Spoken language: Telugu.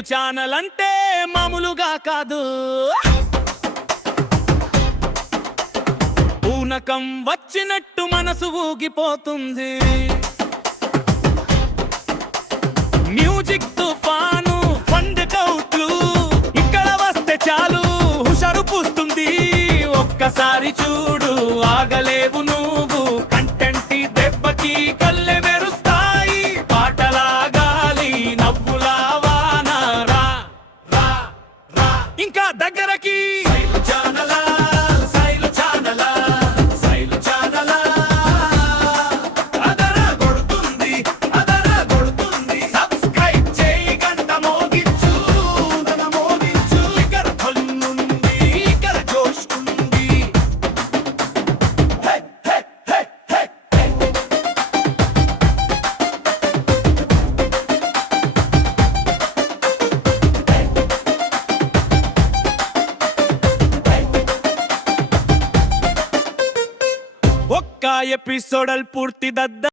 స్టైలు ఛానల్ అంటే మామూలుగా కాదు. పూనకం వచ్చినట్టు మనసు ఊగిపోతుంది. మ్యూజిక్ తుఫాను ఫండ్ కౌట్లు ఇక్కడ వస్తే చాలు హుషారు పూస్తుంది. ఒక్కసారి చూడు ఆగలేవు నువ్వు, కంటెంట్ దెబ్బకి కళ్ళె మెరుస్తాయి. పాటలా గాలి నవ్వులా వాన రా రా రా ఇంకా దగ్గరకి. ఒక్క ఎపిసోడల్ పూర్తి దద్ద